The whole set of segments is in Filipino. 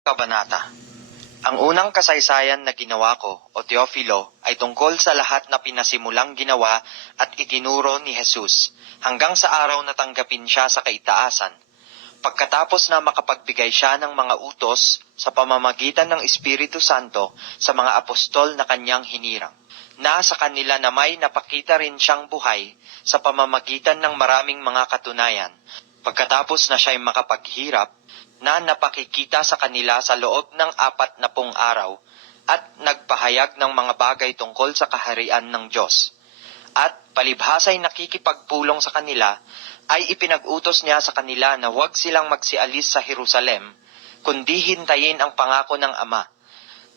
Kabanata. Ang unang kasaysayan na ginawa ko, o Teofilo, ay tungkol sa lahat na pinasimulang ginawa at itinuro ni Jesus, hanggang sa araw na tanggapin siya sa kaitaasan. Pagkatapos na makapagbigay siya ng mga utos sa pamamagitan ng Espiritu Santo sa mga apostol na kanyang hinirang, na sa kanila na may napakita rin siyang buhay sa pamamagitan ng maraming mga katunayan, pagkatapos na siya'y makapaghirap, na napakikita sa kanila sa loob ng 40 araw at nagpahayag ng mga bagay tungkol sa kaharian ng Diyos. At palibhasa'y nakikipagpulong sa kanila, ay ipinag-utos niya sa kanila na huwag silang magsialis sa Jerusalem, kundi hintayin ang pangako ng Ama,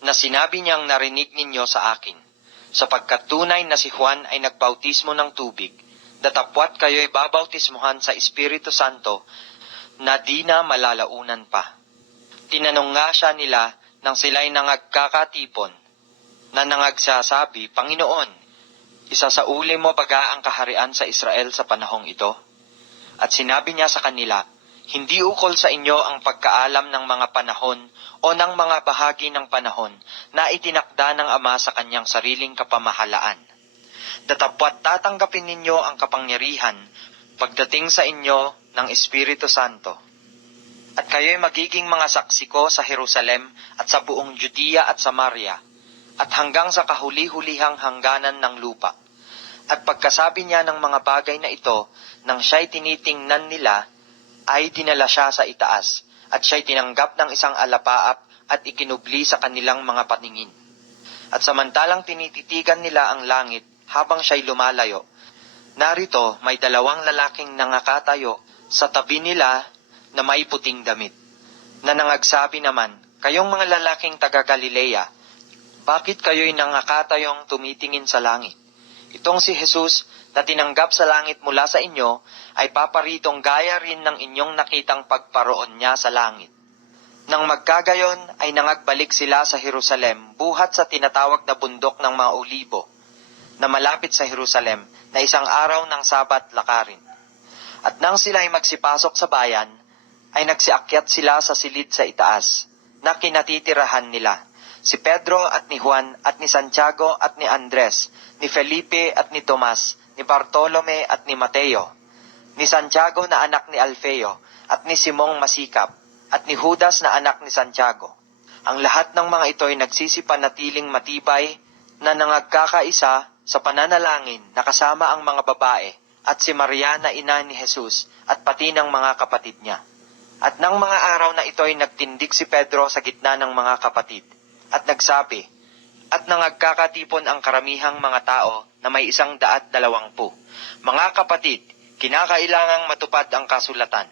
na sinabi niyang narinig ninyo sa akin. Sapagkat tunay na si Juan ay nagbautismo ng tubig, datapwat kayo'y babautismuhan sa Espiritu Santo, na di na malalaunan pa. Tinanong nga siya nila nang sila'y nangagkakatipon, na nangagsasabi, Panginoon, isasauli mo baga ang kaharian sa Israel sa panahong ito? At sinabi niya sa kanila, hindi ukol sa inyo ang pagkaalam ng mga panahon o ng mga bahagi ng panahon na itinakda ng Ama sa kanyang sariling kapamahalaan. Datapwat tatanggapin ninyo ang kapangyarihan pagdating sa inyo ng Espiritu Santo. At kayo'y magiging mga saksi ko sa Jerusalem at sa buong Judea at Samaria, at hanggang sa kahuli-hulihang hangganan ng lupa. At pagkasabi niya ng mga bagay na ito, nang siya'y tinitingnan nila, ay dinala siya sa itaas, at siya'y tinanggap ng isang alapaap at ikinubli sa kanilang mga paningin. At samantalang tinititigan nila ang langit habang siya'y lumalayo, narito may 2 lalaking nangakatayo sa tabi nila na may puting damit, na nangagsabi naman, kayong mga lalaking taga Galilea, bakit kayo'y nangakatayong tumitingin sa langit? Itong si Jesus na tinanggap sa langit mula sa inyo ay paparitong gaya rin ng inyong nakitang pagparoon niya sa langit. Nang magkagayon ay nangagbalik sila sa Jerusalem buhat sa tinatawag na bundok ng mga Olibo, na malapit sa Jerusalem, na isang araw ng Sabat lakarin. At nang sila'y magsipasok sa bayan, ay nagsiakyat sila sa silid sa itaas, na kinatitirahan nila, si Pedro at ni Juan at ni Santiago at ni Andres, ni Felipe at ni Tomas, ni Bartolome at ni Mateo, ni Santiago na anak ni Alfeo, at ni Simong Masikap, at ni Judas na anak ni Santiago. Ang lahat ng mga ito'y nagsisipanatiling matibay na nangagkakaisa sa pananalangin na kasama ang mga babae, at si Maria na ina ni Jesus, at pati ng mga kapatid niya. At nang mga araw na ito'y nagtindig si Pedro sa gitna ng mga kapatid, at nagsabi, at nangagkakatipon ang karamihang mga tao na may 120. Mga kapatid, kinakailangang matupad ang kasulatan,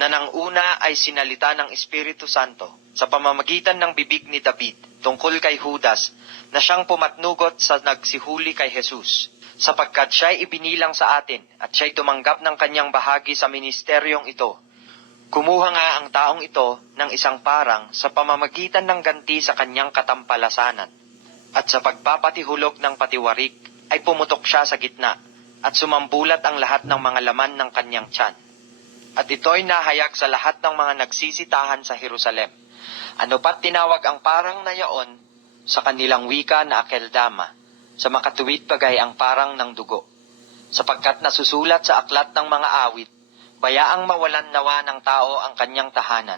na nang una ay sinalita ng Espiritu Santo sa pamamagitan ng bibig ni David tungkol kay Judas, na siyang pumatnugot sa nagsihuli kay Jesus, sapagkat siya'y ibinilang sa atin at siya'y tumanggap ng kanyang bahagi sa ministeryong ito. Kumuha nga ang taong ito ng isang parang sa pamamagitan ng ganti sa kanyang katampalasanan. At sa pagpapatihulog ng patiwarik ay pumutok siya sa gitna at sumambulat ang lahat ng mga laman ng kanyang tiyan. At ito'y nahayag sa lahat ng mga nagsisitahan sa Jerusalem. Ano pa't tinawag ang parang na yaon sa kanilang wika na Akeldama, sa makatuwid bagay ang parang ng dugo. Sapagkat nasusulat sa aklat ng mga awit, bayaang mawalan nawa ng tao ang kanyang tahanan,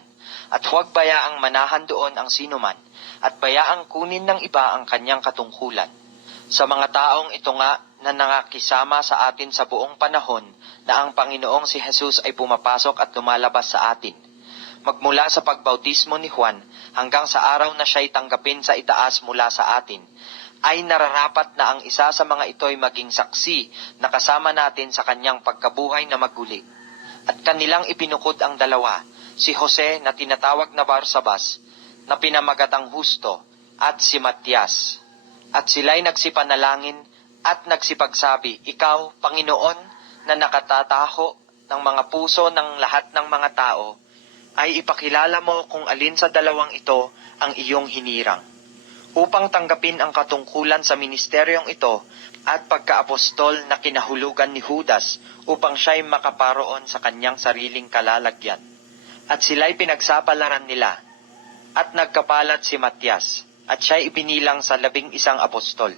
at huwag bayaang manahan doon ang sinuman, at bayaang kunin ng iba ang kanyang katungkulan. Sa mga taong ito nga na nangakisama sa atin sa buong panahon na ang Panginoong si Jesus ay pumapasok at lumalabas sa atin, magmula sa pagbautismo ni Juan hanggang sa araw na siya'y tanggapin sa itaas mula sa atin, ay nararapat na ang isa sa mga ito'y maging saksi na kasama natin sa kanyang pagkabuhay na maguli. At kanilang ipinukod ang 2, si Jose na tinatawag na Barsabas, na pinamagatang Husto, at si Matias. At sila'y nagsipanalangin at nagsipagsabi, Ikaw, Panginoon, na nakatataho ng mga puso ng lahat ng mga tao, ay ipakilala mo kung alin sa 2 ito ang iyong hinirang, upang tanggapin ang katungkulan sa ministeryong ito at pagkaapostol na kinahulugan ni Judas upang siya'y makaparoon sa kanyang sariling kalalagyan. At sila'y pinagsapalaran nila. At nagkapalat si Matias, at siya ibinilang sa 11 apostol.